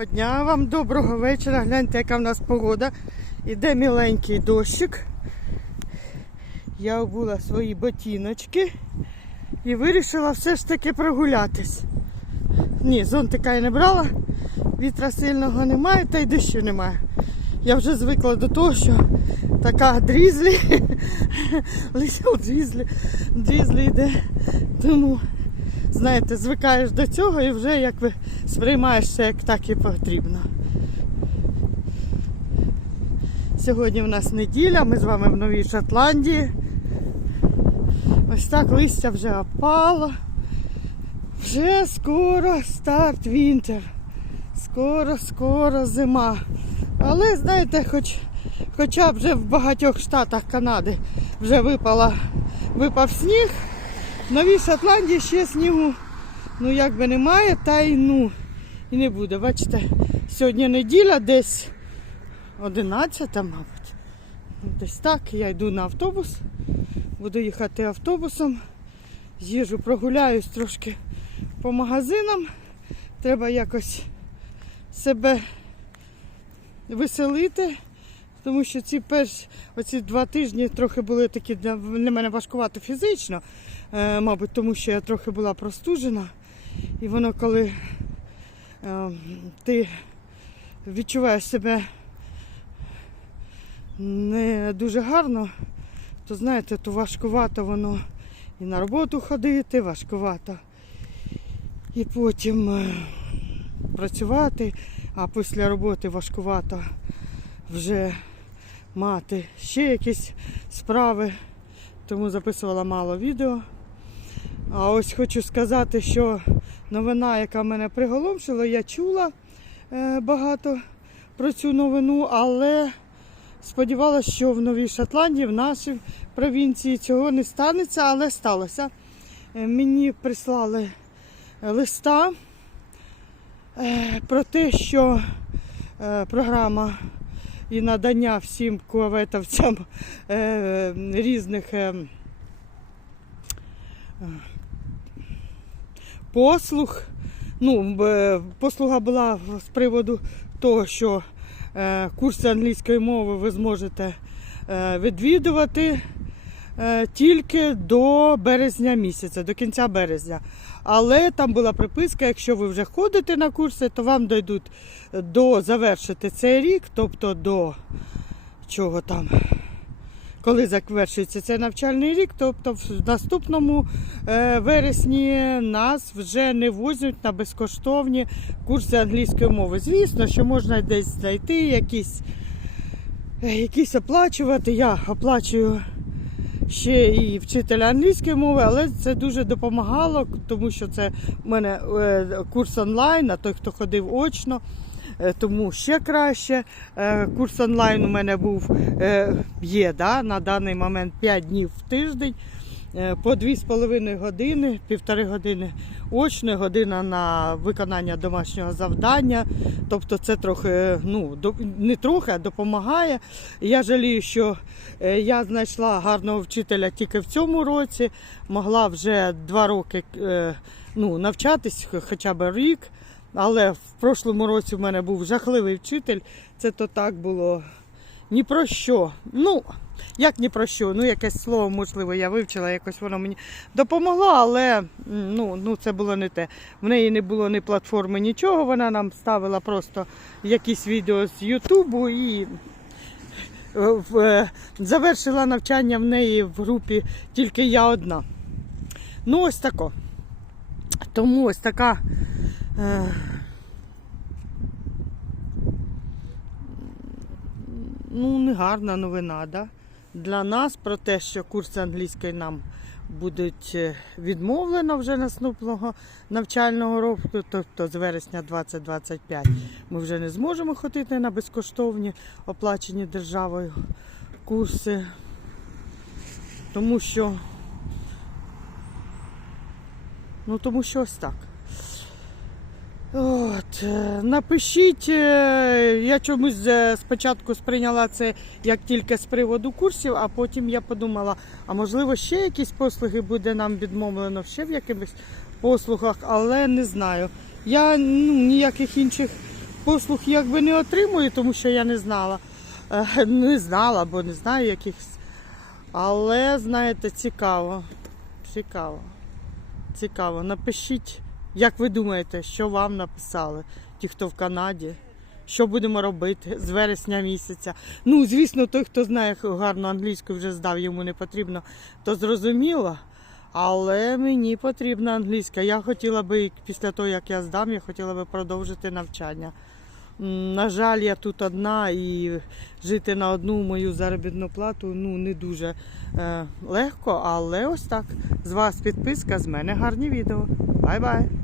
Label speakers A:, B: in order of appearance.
A: Дня вам доброго вечора. Гляньте, яка в нас погода. Іде міленький дощик. Я обула свої ботиночки і вирішила все ж таки прогулятись. Ні, зонтика я не брала, вітра сильного немає, та й дощу немає. Я вже звикла до того, що така дрізлі, лише дрізлі, дрізлі йде. Тому знаєте, звикаєш до цього і вже якби сприймаєш це як так і потрібно. Сьогодні в нас неділя, ми з вами в Новій Шотландії. Ось так листя вже опало. Вже скоро старт вінтер. Скоро, скоро зима. Але знаєте, хоч, хоча б вже в багатьох штатах Канади вже випала, випав сніг. В Новій Шотландії ще снігу ну як би немає, та й ну і не буде. Бачите, сьогодні неділя, десь 11, мабуть. Десь так. Я йду на автобус. Буду їхати автобусом. З'їжджу, прогуляюсь трошки по магазинам. Треба якось себе веселити. Тому що ці перші оці два тижні трохи були такі для мене важкувато фізично, мабуть, тому що я трохи була простужена. І воно, коли е, ти відчуваєш себе не дуже гарно, то знаєте, то важкувато воно і на роботу ходити, важкувато. І потім е, працювати, а після роботи важкувато вже мати ще якісь справи, тому записувала мало відео. А ось хочу сказати, що новина, яка мене приголомшила, я чула е, багато про цю новину, але сподівалася, що в Новій Шотландії, в нашій провінції цього не станеться, але сталося. Е, Мені прислали е, листа про те, що програма і надання всім куаветовцям різних послуг. Ну, послуга була з приводу того, що е, курси англійської мови ви зможете е, відвідувати е, тільки до березня місяця, до кінця березня. Але там була приписка, якщо ви вже ходите на курси, то вам дойдуть до завершити цей рік, тобто до чого там, коли завершується цей навчальний рік, тобто в наступному е, вересні нас вже не возять на безкоштовні курси англійської мови. Звісно, що можна десь знайти якісь, е, якісь оплачувати. Я оплачую ще і вчителя англійської мови, але це дуже допомагало, тому що це в мене е, курс онлайн, а той, хто ходив очно. Е, Тому ще краще. Е, Курс онлайн у мене був е, є да, на даний момент 5 днів в тиждень. По 2,5 години, півтори години очної, година на виконання домашнього завдання. Тобто це трохи, ну, не трохи, а допомагає. Я жалію, що я знайшла гарного вчителя тільки в цьому році. Могла вже два роки ну, навчатись, хоча б рік. Але в прошлому році в мене був жахливий вчитель. Це то так було ні про що. Ну, як ні про що, ну якесь слово, можливо, я вивчила, якось воно мені допомогло, але ну, ну, це було не те. В неї не було ні платформи, нічого. Вона нам ставила просто якісь відео з Ютубу і е, е, завершила навчання в неї в групі тільки я одна. Ну, ось тако. Тому ось така. Ну, негарна новина, да? Для нас про те, що курси англійської нам будуть е, відмовлено вже наступного навчального року, тобто з вересня 2025 ми вже не зможемо ходити на безкоштовні оплачені державою курси, тому що ну тому що ось так. От, е, напишіть, е, я чомусь е, спочатку сприйняла це як тільки з приводу курсів, а потім я подумала, а можливо ще якісь послуги буде нам відмовлено ще в якихось послугах, але не знаю. Я ну, ніяких інших послуг якби не отримую, тому що я не знала. Не знала, бо не знаю якихось. Але, знаєте, цікаво. Цікаво. Цікаво. Напишіть, як ви думаєте, що вам написали, ті, хто в Канаді. Що будемо робити з вересня місяця? Ну, звісно, той, хто знає гарну англійську, вже здав, йому не потрібно, то зрозуміло. Але мені потрібна англійська. Я хотіла би після того, як я здам, я хотіла би продовжити навчання. На жаль, я тут одна і жити на одну мою заробітну плату ну не дуже е, легко, але ось так. З вас підписка, з мене гарні відео. Бай-бай!